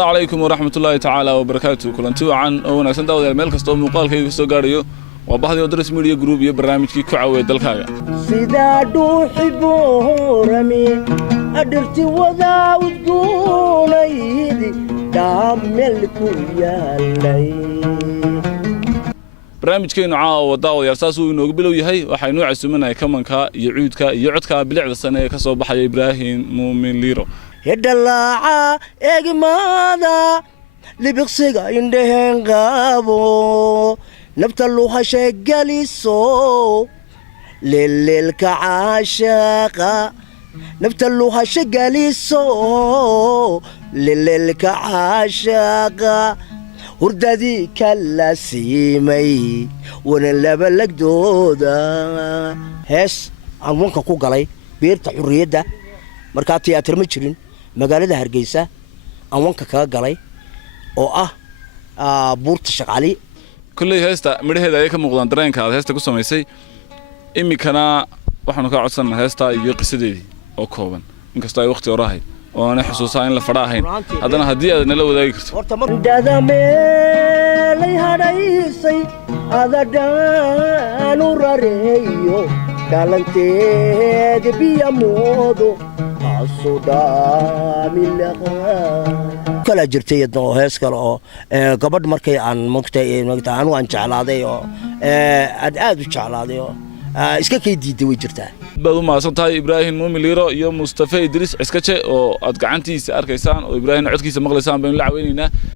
الله عليكم ورحمة الله تعالى وبركاته كلنتي عن أو نحن داود الملك استوى مقال كي سو قاريو وبعض يدرس ميديا جروب يبرنامج كي كعوة دلكاga سيدادو حبو رمي أدرتي وذا ودونيدي داملكو يالي barnaamijkeenu caawa daawadayaal saas uu inoogu bilow yahay waxaynu casuumanay kamanka iyo cuudka iyo codka bilicda sane ee ka soo baxay Ibrahim Muumin Liiro hedalaaca eegmaada libiqsiga indhehen qaabo nafta luuhashay galiso lililka caashaqa nafta luuhashay galiso lililka caashaqa hurdadii kala siimay wana laba lagdooda hees aan wanka ku galay beerta xurriyadda markaa tiyaatar ma jirin magaalada Hargeysa aan wanka kaga galay oo ah buurta shaqali kullay heesta midhaheeda ay ka muuqdaan dareenkaada heesta ku samaysay imikana waxaanu ka codsanaa heesta iyo qisadeedii oo kooban inkastoo ay waqti orahay oo aan xusuusaa in la fadhaahayn haddana haddii aad nala wadaagi karto horta mandada meelay hadhaysay adadaan u rareeyo dhalanteeda biya moodo kala jirtay oo hees kale oo gabadh markay aan magtay anu aan jeclaaday oo aad u jeclaaday oo iska kay diiday way jirtaa baad u maasantahay Ibrahim Muumin Liiro iyo Mustafa Idris Iskache oo aad gacantiisa arkaysaan oo Ibrahim codkiisa maqlaysaan baan la caweynaynaa